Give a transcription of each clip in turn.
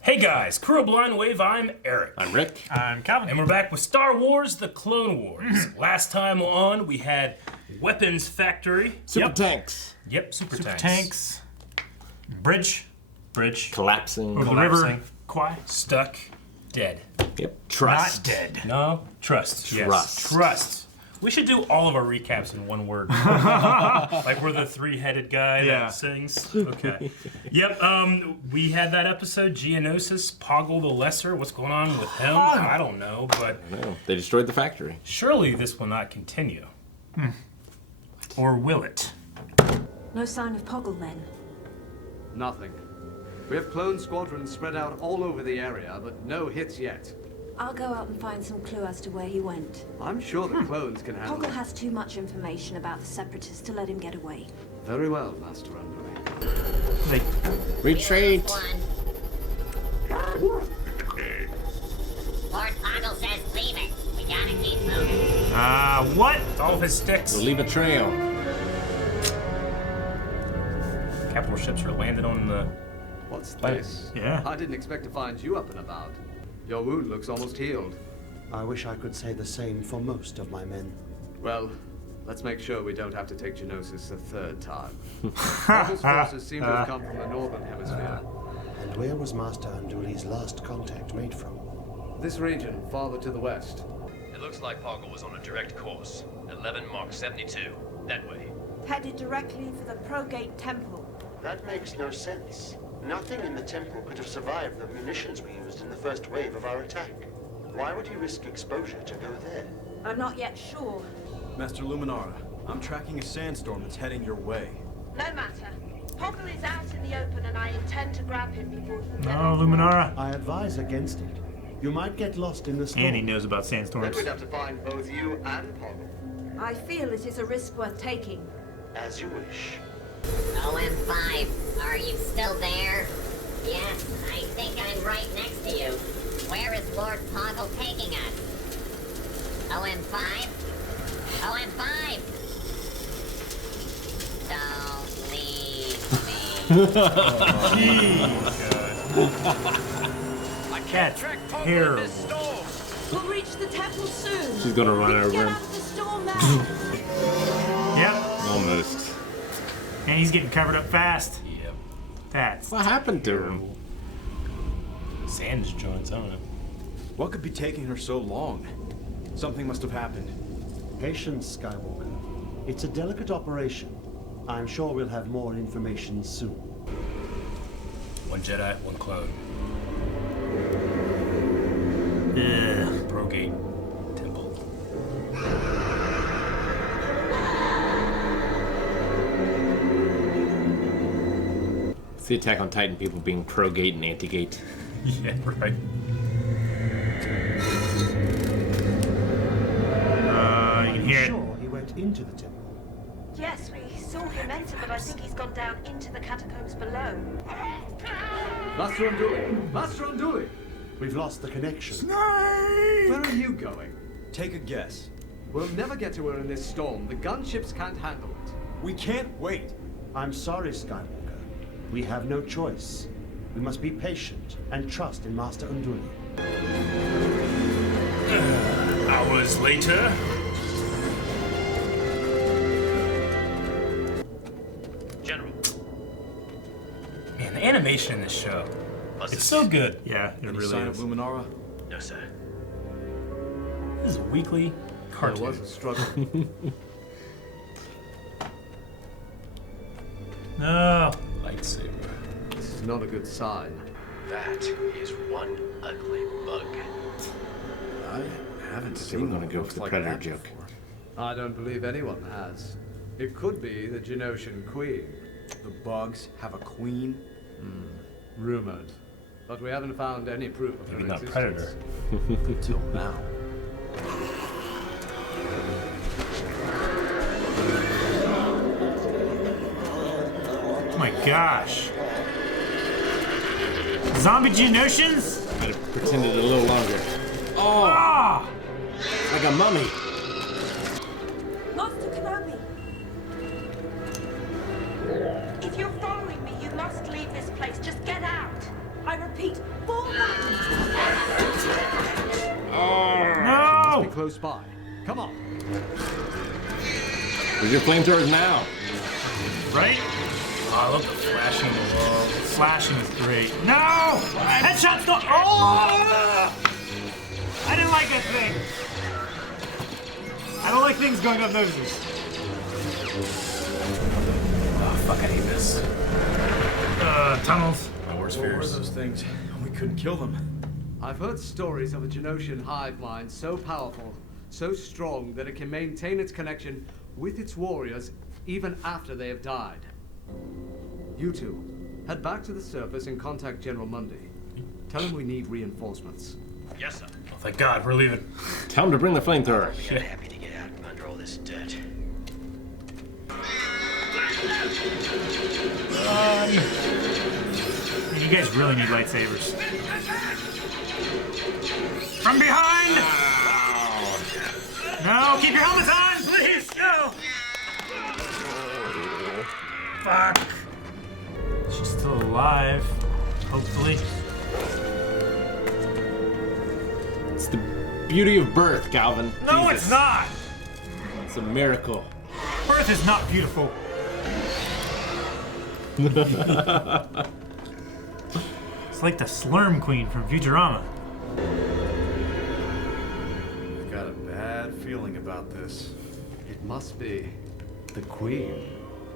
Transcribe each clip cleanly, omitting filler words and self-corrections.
Hey guys, Kuro Blind Wave, I'm Eric. I'm Rick. I'm Calvin. And we're back with Star Wars The Clone Wars. Last time on, we had Weapons Factory. Super tanks. Yep, super Tanks. Bridge. Collapsing. Over the river. Kwai. Stuck. Dead. Yep. Trust. Not dead. No? Trust. Yes. Trust. Trust. We should do all of our recaps in one word. Like we're the three-headed guy that sings. Okay. Yep, we had that episode, Geonosis, Poggle the Lesser. What's going on with him? I don't know, but... They destroyed the factory. Surely this will not continue. Or will it? No sign of Poggle then? Nothing. We have clone squadrons spread out all over the area, but no hits yet. I'll go out and find some clue as to where he went. I'm sure the clones can handle Poggle it. has too much information about the Separatists to let him get away. Very well, Master Android. Retreat. Lord Poggle says leave it. We gotta keep moving. What? All of his sticks. We'll leave a trail. Capital ships are landed on the... What's this? Yeah. I didn't expect to find you up and about. Your wound looks almost healed. I wish I could say the same for most of my men. Well, let's make sure we don't have to take Geonosis a third time. Poggle's forces seem to have come from the northern hemisphere. And where was Master Anduli's last contact made from? This region, farther to the west. It looks like Poggle was on a direct course. 11 Mark 72. That way. Headed directly for the Progate Temple. That makes no sense. Nothing in the temple could have survived the munitions we used in the first wave of our attack. Why would he risk exposure to go there? I'm not yet sure. Master Luminara, I'm tracking a sandstorm that's heading your way. No matter. Poggle is out in the open and I intend to grab him before he can get No, on. Luminara. I advise against it. You might get lost in the storm. And he knows about Then sandstorms. we'd have to find both you and Poggle. I feel it is a risk worth taking. As you wish. OM5, are you still there? Yes, I think I'm right next to you. Where is Lord Poggle taking us? OM5? OM5! Don't leave me. I can't track terrible. We'll reach the temple soon. She's gonna run We can over get him. out of the storm now. Yep. Almost. And he's getting covered up fast. Yep. That's What happened to him? Sand joints, I don't know. What could be taking her so long? Something must have happened. Patience, Skywalker. It's a delicate operation. I'm sure we'll have more information soon. One Jedi, one clone. Ugh. Progate Temple. It's the Attack on Titan people being pro-gate and anti-gate. Yeah, right. You can hear it. Sure, he went into the temple. Yes, we saw him enter, but I think he's gone down into the catacombs below. Master Anduli! Master Anduli! We've lost the connection. Where are you going? Take a guess. We'll never get to her in this storm. The gunships can't handle it. We can't wait. I'm sorry, Skywalker. We have no choice. We must be patient and trust in Master Unduli. Hours later. General. Man, the animation in this show. It's so good. Yeah, it Any really sign is. of Luminara? No, sir. This is a weekly There cartoon. was a struggle. No. Lightsaber. This is not a good sign. That is one ugly bug. I haven't So we're gonna go for the Predator joke. I don't believe anyone has. It could be the Geonosian queen. The bugs have a queen. Rumored. But we haven't found any proof of Maybe her not existence. Predator. Till now. Oh my gosh. Zombie Geonosians? Gotta pretend it a little longer. Oh! Ah! Like a mummy. Master Kenobi! If you're following me, you must leave this place. Just get out. I repeat, close by. Come on. Where's your flamethrowers now? Right? Oh, I love the flashing in the wall. Flashing is great. No! Headshot's not. Oh! I didn't like that thing. I don't like things going up noses. Oh, fuck, I hate this. Tunnels. My worst What were fears. those things? We couldn't kill them. I've heard stories of a Geonosian hive mind so powerful, so strong that it can maintain its connection with its warriors even after they have died. You two, head back to the surface and contact General Mundy. Tell him we need reinforcements. Yes, sir. Oh, thank God, we're leaving. Tell him to bring the flamethrower. I'm happy to get out from under all this dirt. You guys really need lightsabers. From behind! No, keep your helmets on, please! No! Fuck. She's still alive, hopefully. It's the beauty of birth, Calvin. No, Jesus. it's not! It's a miracle. Birth is not beautiful. It's like the Slurm Queen from Futurama. I've got a bad feeling about this. It must be the Queen.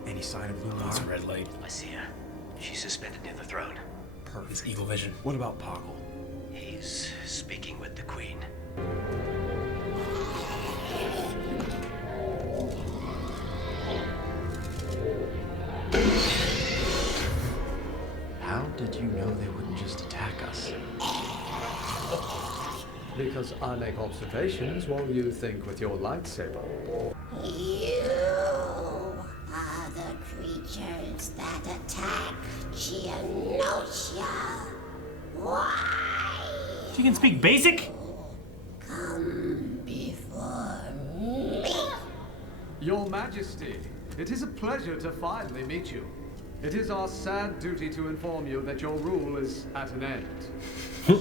Any sign of Lunar? It's a red light. I see her. She's suspended near the throne. It's eagle vision. What about Poggle? He's speaking with the Queen. How did you know they wouldn't just attack us? Because I make observations while you think with your lightsaber. You are the creatures that attack Geonosia. Why? She can speak basic? Come before me. Your Majesty, it is a pleasure to finally meet you. It is our sad duty to inform you that your rule is at an end. You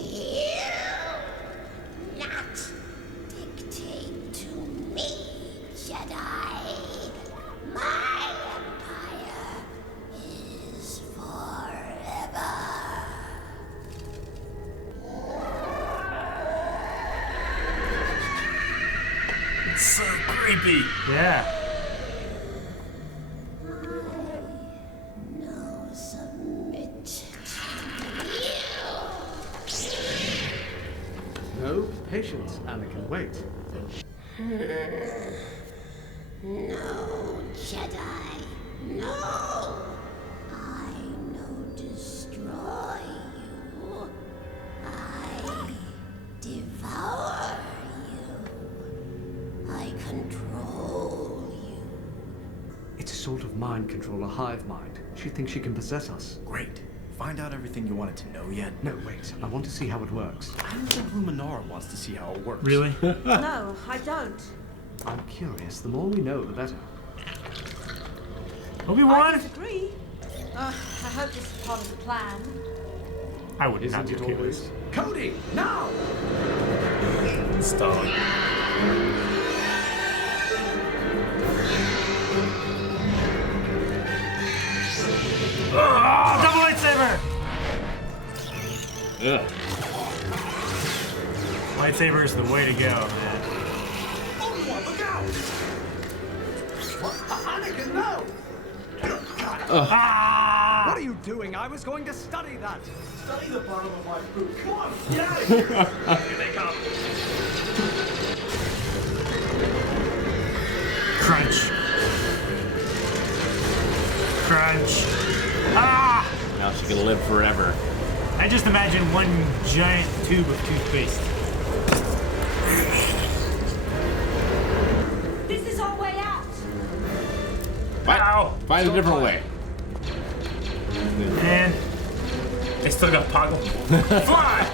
not dictate to me, Jedi. My empire is forever. It's so creepy. Yeah. No submit to No patience, Anakin. Wait. No, Jedi. No. I know destroy you. I devour you. I control you. It's a sort of mind control, a hive mind. She thinks she can possess us. Great. Find out everything you wanted to know yet? No, wait. I want to see how it works. I don't think Luminara wants to see how it works. Really? No, I don't. I'm curious. The more we know, the better. I Obi-Wan? disagree. I hope this is part of the plan. I would not Isn't be it okay with always? this. Cody, now! Stop. Oh, double lightsaber! Ugh. Lightsaber is the way to go, man. Obi-Wan, look out! What? Anakin, no! Ah! What are you doing? I was going to study that. Study the bottom of my boot. Come on, get out of here! Here they come. Crunch. Crunch. Ah! Now she can live forever. I just imagine one giant tube of toothpaste. This is our way out. Ow! Find a different way. And They still got Poggle. fly!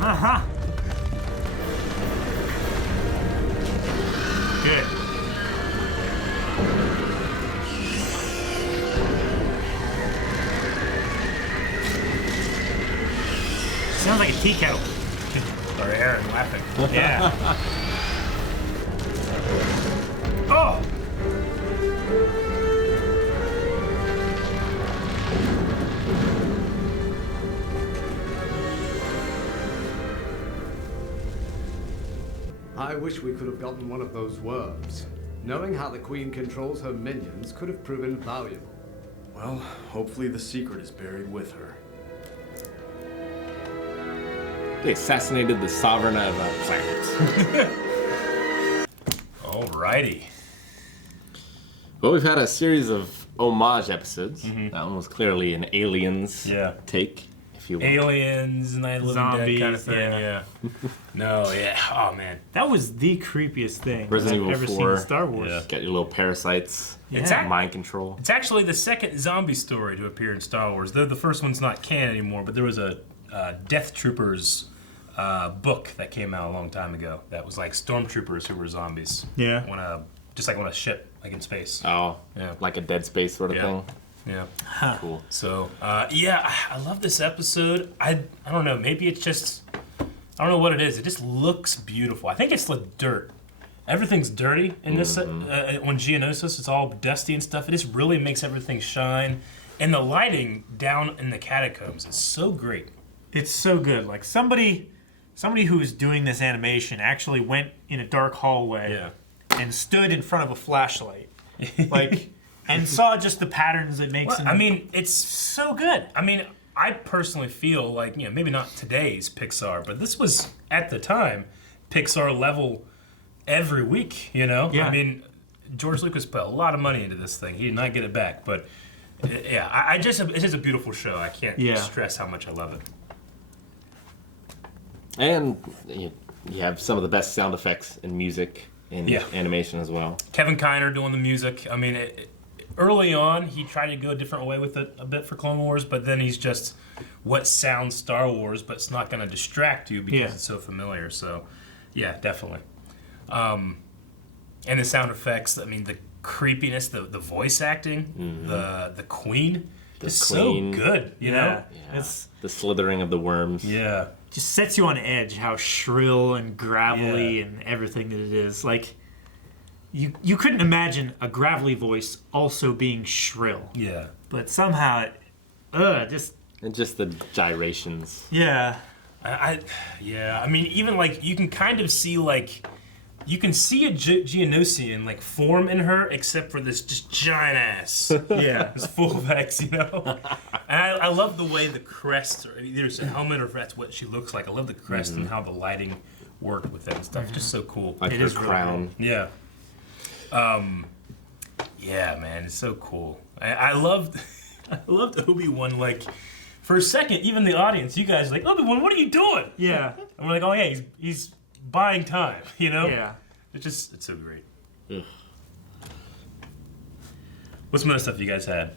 Uh-huh. Good. Sounds like a tea kettle. Sorry, Aaron, laughing. Yeah. Oh! I wish we could have gotten one of those worms. Knowing how the Queen controls her minions could have proven valuable. Well, hopefully the secret is buried with her. They assassinated the sovereign of a planet. Alrighty. Well, we've had a series of homage episodes. That one was clearly an Aliens take, if you will. Aliens, Night of the Living Dead kind of thing. yeah. No, yeah. Oh, man. That was the creepiest thing Resident I've Evil ever 4. seen in Star Wars. Yeah. Got your little parasites. Yeah. Mind control. It's actually the second zombie story to appear in Star Wars. Though the first one's not canon anymore, but there was a Death Troopers book that came out a long time ago that was like stormtroopers who were zombies. Yeah. Just like on a ship, like in space. Oh, Yeah. like a Dead Space sort of thing. Yeah. Cool. So, yeah, I love this episode. I don't know, maybe it's just, I don't know what it is. It just looks beautiful. I think it's the dirt. Everything's dirty in this, on Geonosis, it's all dusty and stuff. It just really makes everything shine. And the lighting down in the catacombs is so great. It's so good. Like somebody who was doing this animation actually went in a dark hallway and stood in front of a flashlight. Like... and saw just the patterns it makes. Well, I mean, it's so good. I mean, I personally feel like, maybe not today's Pixar, but this was, at the time, Pixar level every week, Yeah. I mean, George Lucas put a lot of money into this thing. He did not get it back, but, yeah, it's just a beautiful show. I can't stress how much I love it. And you have some of the best sound effects and music in animation as well. Kevin Kiner doing the music. I mean, early on, he tried to go a different way with it a bit for Clone Wars, but then he's just what sounds Star Wars, but it's not going to distract you because it's so familiar. So, yeah, definitely. And the sound effects, I mean, the creepiness, the voice acting, the Queen, so good, you know? Yeah. It's the slithering of the worms. Yeah. Just sets you on edge how shrill and gravelly and everything that it is. Like, you couldn't imagine a gravelly voice also being shrill. Yeah. But somehow it, just... And just the gyrations. Yeah. I mean, even, like, you can kind of see, like... You can see a Geonosian, like, form in her, except for this just giant ass. Yeah. It's full of X, And I love the way the crest, or either it's a helmet or if that's what she looks like. I love the crest and how the lighting worked with it and stuff. Just so cool. Like her crown. Yeah. Yeah, man, it's so cool. I loved Obi-Wan, like, for a second, even the audience, you guys are like, Obi-Wan, what are you doing? Yeah. I'm like, oh yeah, he's buying time, Yeah. It's so great. Ugh. What's some other stuff you guys had?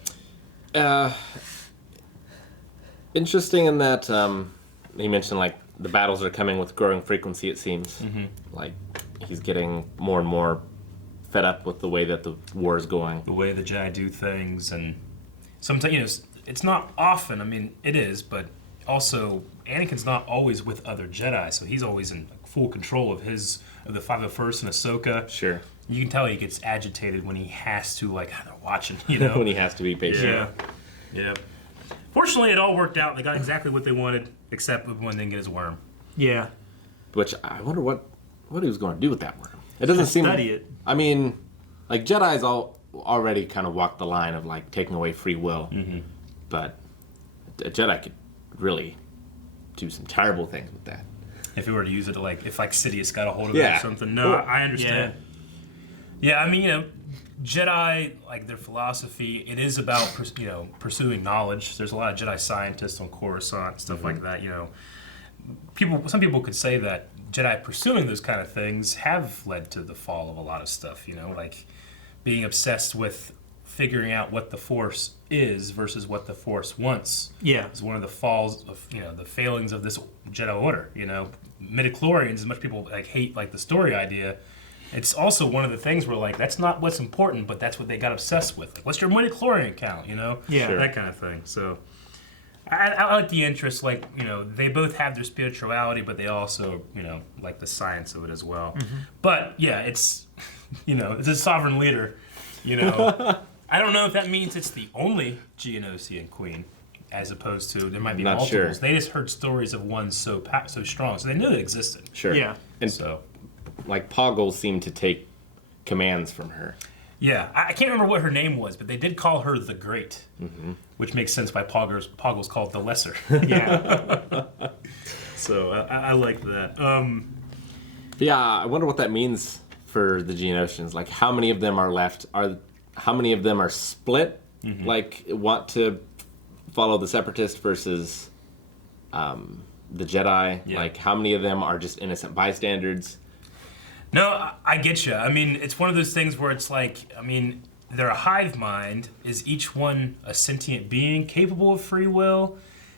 Interesting in that you mentioned, like, the battles are coming with growing frequency, it seems. Like, he's getting more and more fed up with the way that the war is going. The way the Jedi do things, and sometimes, it's not often, I mean, it is, but also, Anakin's not always with other Jedi, so he's always in full control of the 501st and Ahsoka. Sure. You can tell he gets agitated when he has to, like, they're watching, When he has to be patient. Yeah. Fortunately, it all worked out. They got exactly what they wanted, except when they didn't get his worm. Yeah. Which, I wonder what he was going to do with that worm. It doesn't seem... Study it. I mean, like, Jedi's already kind of walked the line of, like, taking away free will. But a Jedi could really do some terrible things with that. If he were to use it to, like, if, like, Sidious got a hold of it or something. No, I understand. Yeah, I mean, Jedi, like, their philosophy, it is about, pursuing knowledge. There's a lot of Jedi scientists on Coruscant, stuff like that, Some people could say that Jedi pursuing those kind of things have led to the fall of a lot of stuff, like being obsessed with figuring out what the Force is versus what the Force wants. Yeah. Is one of the falls of, the failings of this Jedi Order, Midichlorians, as much people, like, hate, like, the story idea, it's also one of the things where, like, that's not what's important, but that's what they got obsessed with. Like, what's your midichlorian count, Yeah. Sure. That kind of thing. So I like the interest, like, they both have their spirituality, but they also, like the science of it as well. But, yeah, it's a sovereign leader. I don't know if that means it's the only Geonosian queen, as opposed to there might be multiples. Sure. They just heard stories of one so strong, so they knew it existed. Sure. Yeah. And so, like Poggle seemed to take commands from her. Yeah, I can't remember what her name was, but they did call her the Great, which makes sense why Poggle's called the Lesser. Yeah. So I like that. Yeah, I wonder what that means for the Geonosians. Like, how many of them are left? How many of them are split? Like, want to follow the Separatists versus the Jedi? Yeah. Like, how many of them are just innocent bystanders? No, I get you. I mean, it's one of those things where it's like, they're a hive mind. Is each one a sentient being capable of free will?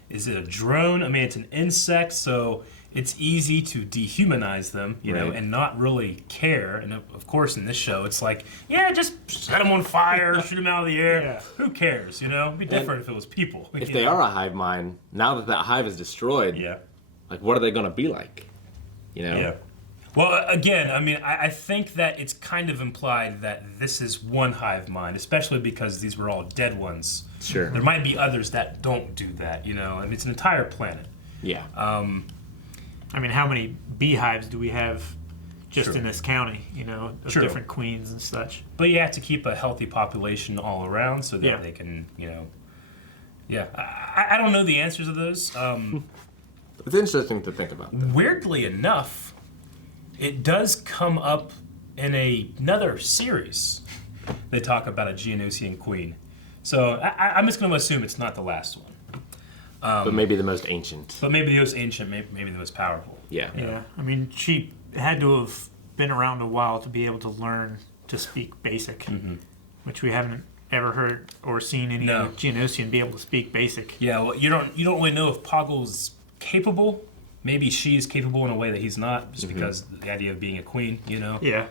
Is it a drone? It's an insect, so it's easy to dehumanize them, you know, and not really care. And of course, in this show, it's like, yeah, just set them on fire, shoot them out of the air. Yeah. Who cares, It'd be different if it was people. If they are a hive mind, now that hive is destroyed, like, what are they going to be like? Yeah. Well, again, I think that it's kind of implied that this is one hive mind, especially because these were all dead ones. Sure. There might be others that don't do that, it's an entire planet. Yeah. How many beehives do we have just in this county, of different queens and such? But you have to keep a healthy population all around so that they can, I don't know the answers to those. It's interesting to think about. Weirdly enough, it does come up in another series. They talk about a Geonosian queen. So I'm just going to assume it's not the last one. But maybe the most ancient. Maybe the most powerful. Yeah. Yeah. She had to have been around a while to be able to learn to speak Basic, which we haven't ever heard or seen any other Geonosian be able to speak Basic. Yeah, well, you don't really know if Poggle's capable. Maybe she's capable in a way that he's not, just because the idea of being a queen, Yeah.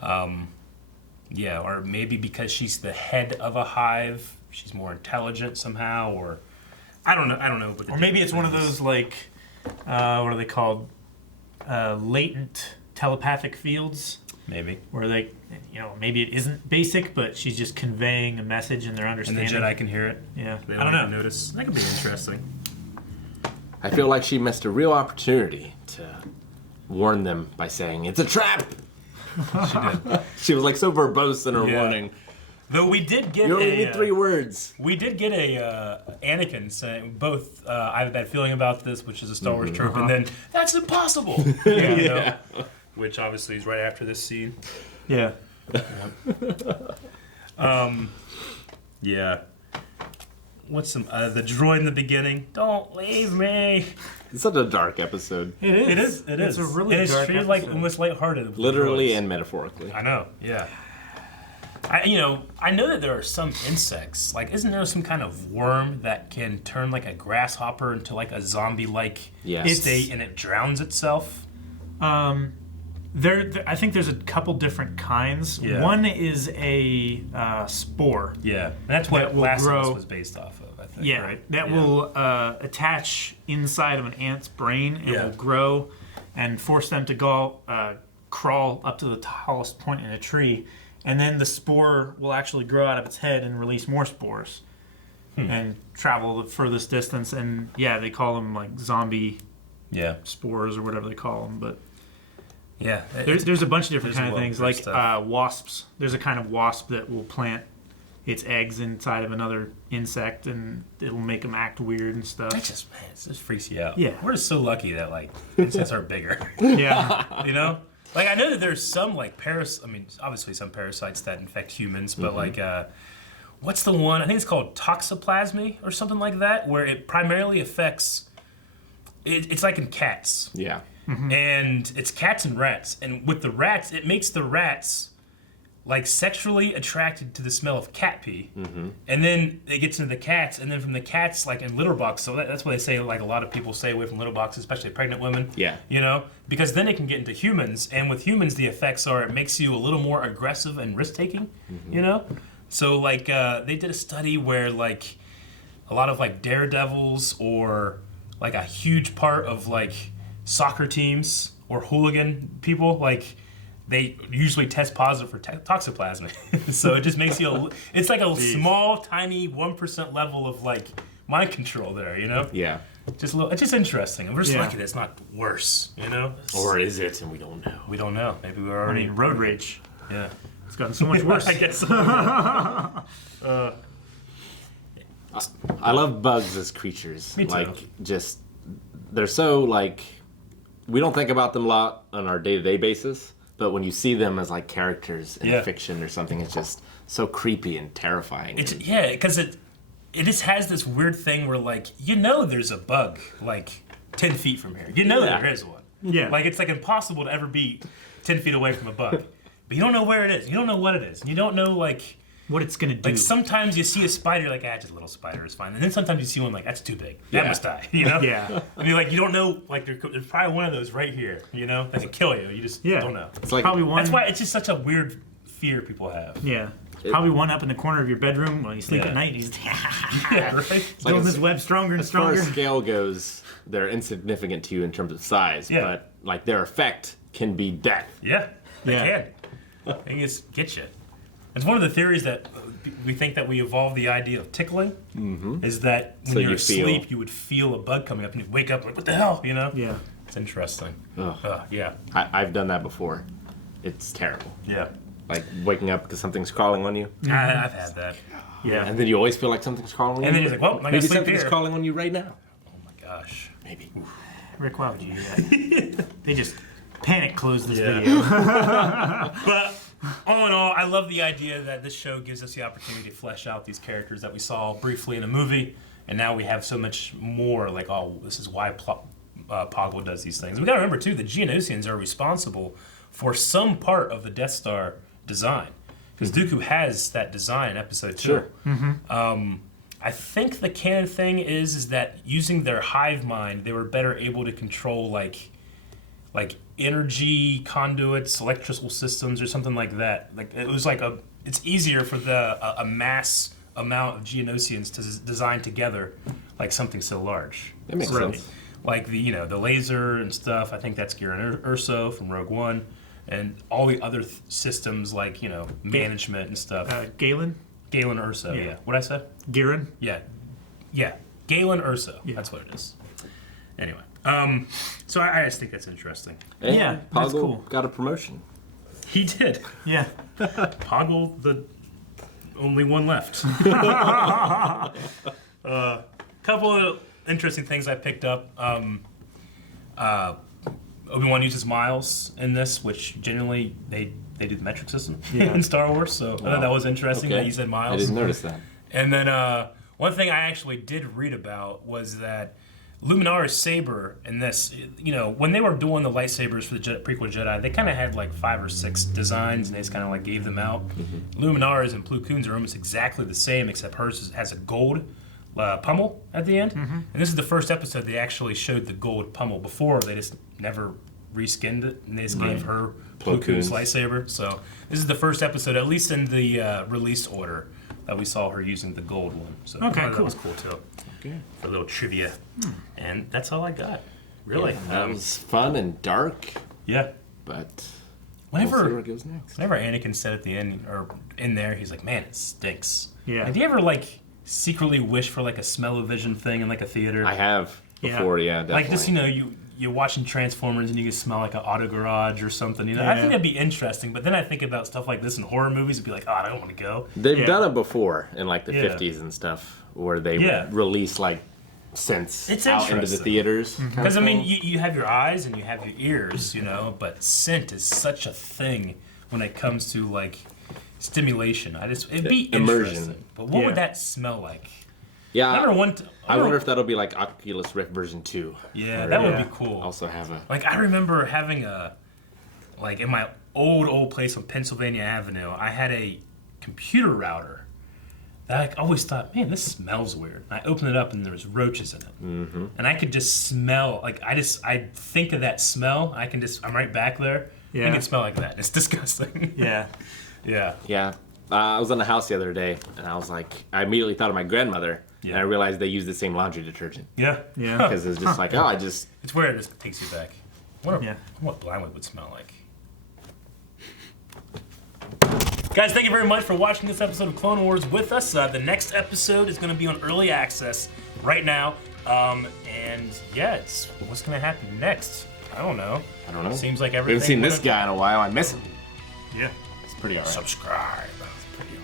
Or maybe because she's the head of a hive, she's more intelligent somehow, or I don't know. Or maybe it's one of those, like, what are they called? Latent telepathic fields. Maybe. Where they, maybe it isn't basic, but she's just conveying a message and they're understanding. And the Jedi can hear it. Yeah. They don't know. Notice. That could be interesting. I feel like she missed a real opportunity to warn them by saying, "It's a trap!" She did. She was like so verbose in her warning. Though we did get you only need 3 words. We did get a Anakin saying both, I have a bad feeling about this, which is a Star Wars trope, and then, that's impossible! Which obviously is right after this scene. Yeah. Yeah. What's the droid in the beginning? Don't leave me. It's such a dark episode. It is. It's a really dark episode. It's treated like almost lighthearted. Literally and metaphorically. I know. Yeah. I know that there are some insects. Like, isn't there some kind of worm that can turn like a grasshopper into like a zombie-like state, and it drowns itself? I think there's a couple different kinds. Yeah. One is a spore. Yeah, that's what Last of Us was based off of, I think. Yeah, right? That will attach inside of an ant's brain and will grow and force them to crawl up to the tallest point in a tree. And then the spore will actually grow out of its head and release more spores and travel the furthest distance. And they call them like zombie spores or whatever they call them. But there's a bunch of different kind of things, like wasps. There's a kind of wasp that will plant its eggs inside of another insect, and it'll make them act weird and stuff. That just freaks you out. Yeah, we're just so lucky that like insects are bigger. Yeah, Like, I know that there's some, like, obviously some parasites that infect humans, but, like, what's the one? I think it's called toxoplasmy or something like that, where it primarily affects, it's like in cats. Yeah. And it's cats and rats. And with the rats, it makes the rats, like, sexually attracted to the smell of cat pee. And then it gets into the cats, and then from the cats, like, in litter box, so that's why they say, like, a lot of people stay away from litter boxes, especially pregnant women. Yeah. Because then it can get into humans, and with humans, the effects are it makes you a little more aggressive and risk-taking, So, like, they did a study where, like, a lot of, like, daredevils or, like, a huge part of, like, soccer teams or hooligan people, like, they usually test positive for toxoplasma. So it just makes you, it's like a small, tiny 1% level of like mind control there, you know? Yeah. Just a little, it's just interesting. And we're just lucky that it's not worse, you know? Or is it? And we don't know. We don't know. Maybe we're already... road rage. Yeah. It's gotten so much worse. I guess so. I love bugs as creatures. Me too. Like, just, they're so, like, we don't think about them a lot on our day-to-day basis, but when you see them as, like, characters in fiction or something, it's just so creepy and terrifying. Yeah, because it just has this weird thing where, like, you know there's a bug, like, 10 feet from here. You know there is one. Yeah. Like, it's, like, impossible to ever be 10 feet away from a bug. But you don't know where it is. You don't know what it is. You don't know, like... what it's gonna do. Like, sometimes you see a spider, you're like, just a little spider, is fine. And then sometimes you see one, like, that's too big. That must die, you know? Yeah. I mean, like, you don't know, like, there's probably one of those right here, you know? That could kill you. You just don't know. It's like, probably one. That's why it's just such a weird fear people have. Yeah. Probably one up in the corner of your bedroom when you sleep at night. He's building his web stronger and stronger. As far as scale goes, they're insignificant to you in terms of size, but, like, their effect can be death. Yeah, they can. They can just get you. It's one of the theories that we think that we evolved the idea of tickling, is that when you're asleep, you would feel a bug coming up and you'd wake up like, what the hell, you know? Yeah. It's interesting. Yeah. I've done that before. It's terrible. Yeah. Like waking up because something's crawling on you. I've had that. Yeah. And then you always feel like something's crawling on you. And then you're like, well, I'm going to maybe sleep something's here. crawling on you right now. Oh my gosh. Maybe. Rick, why would you do that? They just panic closed this video. But all in all, I love the idea that this show gives us the opportunity to flesh out these characters that we saw briefly in a movie, and now we have so much more. Like, oh, this is why Poggle does these things. We got to remember too, the Geonosians are responsible for some part of the Death Star design, because Dooku has that design in Episode 2. Sure. I think the canon thing is that using their hive mind, they were better able to control like energy conduits, electrical systems, or something like that. Like it was like it's easier for a mass amount of Geonosians to design together like something so large. That makes sense. Like the the laser and stuff. I think that's Garen Erso from Rogue One, and all the other systems like management and stuff. Galen Erso. Yeah. What'd I say? Garen. Yeah. Galen Erso. Yeah. That's what it is. Anyway. So I just think that's interesting. And Poggle that's cool. Got a promotion. He did. Yeah. Poggle, the only one left. Couple of interesting things I picked up. Obi-Wan uses miles in this, which generally they do the metric system in Star Wars. So I thought that was interesting that you said miles. I didn't notice that. And then one thing I actually did read about was that Luminara's saber in this, when they were doing the lightsabers for the prequel Jedi, they kind of had like 5 or 6 designs, and they just kind of like gave them out. Luminara's and Plo Koon's are almost exactly the same, except hers has a gold pummel at the end. And this is the first episode they actually showed the gold pummel. Before, they just never reskinned it, and they just gave her Plo Koon's lightsaber. So this is the first episode, at least in the release order, that we saw her using the gold one. So that was cool too. For a little trivia. And that's all I got. Really. Yeah, that was fun and dark. Yeah. But we'll see where it goes next. Whenever Anakin said at the end, or in there, he's like, man, it stinks. Yeah. Like, do you ever like secretly wish for like a smell-o-vision thing in like a theater? I have before, definitely. Like just, you're watching Transformers and you can smell like an auto garage or something. I think that'd be interesting, but then I think about stuff like this in horror movies and be like, oh, I don't want to go. They've done it before in like the 50s and stuff, where they release like scents out into the theaters. Because you have your eyes and you have your ears, but scent is such a thing when it comes to like stimulation. It'd be interesting. Immersion. But what would that smell like? Yeah, I wonder if that'll be like Oculus Rift version 2. Yeah, that would be cool. Also have a... Like, I remember having in my old place on Pennsylvania Avenue, I had a computer router that I always thought, man, this smells weird. And I opened it up and there was roaches in it. And I could just smell, like, I think of that smell, I'm right back there. Yeah. I can smell like that. It's disgusting. Yeah. Yeah. I was on the house the other day, and I was like, I immediately thought of my grandmother, and I realized they use the same laundry detergent. Yeah. Because it's just like, It's weird. It takes you back. I wonder what Blindwood would smell like. Guys, thank you very much for watching this episode of Clone Wars with us. The next episode is going to be on early access right now. And yeah, what's going to happen next? I don't know. Seems like everything. We haven't seen this guy in a while. I miss him. Yeah. It's pretty alright. Subscribe. It's pretty